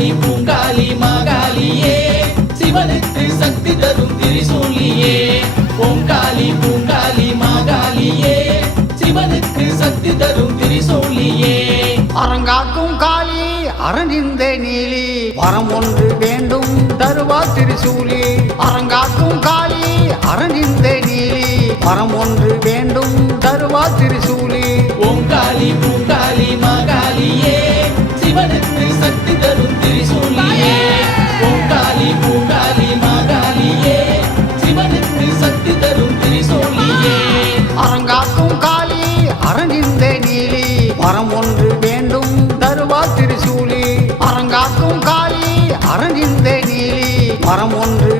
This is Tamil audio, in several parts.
பூங்காலி பூங்காலி மாகாலியே சிவனுக்கு சக்தி தரும் திரிசூலியே. ஓங்காலி பூங்காலி மாகாலியே சிவனுக்கு சக்தி தரும் திரிசூலியே. அரங்காக்கும் காளி அரணிந்த நீலி. வரம் ஒன்று வேண்டும் தருவா திரிசூலி. அரங்காக்கும் காளி அரணிந்த நீலி. வரம் ஒன்று வேண்டும் தருவா திரிசூலி. ஓங்காலி பூங்காலி மாகாலியே சிவனுக்கு சக்தி தரும் நீலி வரம் ஒன்று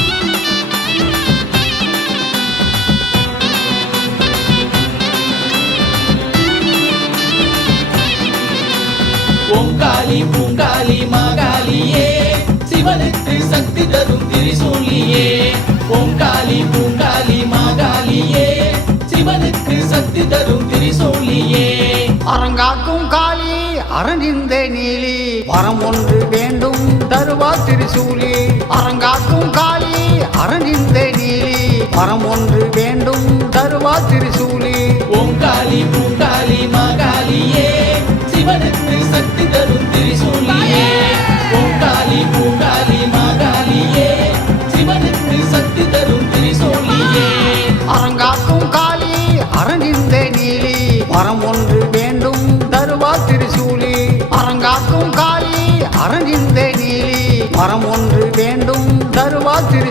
சக்தி தரும் திரிசூலியே ஓங்காளி பூங்காளி மாகாளியே. சிவனுக்கு சக்தி தரும் திரிசூலியே அரங்காக்கும் காளி அரணிந்த நீலி. வரம் ஒன்று வேண்டும் தருவா திரிசூலி. அரங்காக்கும் காளி அரணிந்த நீலி. வரம் ஒன்று வேண்டும் தருவா திரிசூலி. ஓங்காளி பூங்காளி மாகாளியே. சிவனுக்கு சக்தி தரும் திரிசூலியே ஓங்காளி பூங்காளி சக்தி தரும் திரிசூலியே அரங்காக்கும் காளி அரங்கிந்த நீலி. வரம் ஒன்று வேண்டும் தருவா திரிசூலி. அரங்காக்கும் காளி அரங்கிந்த நீலி. வரம் ஒன்று வேண்டும் தருவா திரு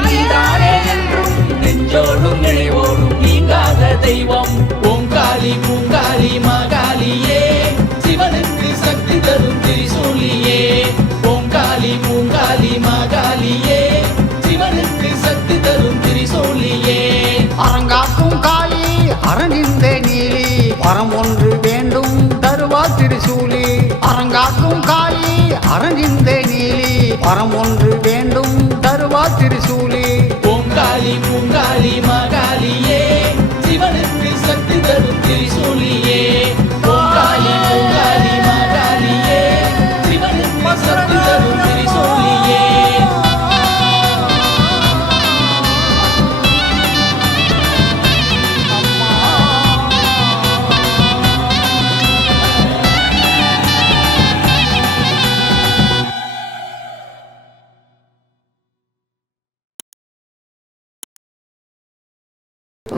காளி அரணிந்த நீலி. வரம் ஒன்று வேண்டும் தருவா திருசூலி. ஓங்காளி பூங்காளி மாகாளியே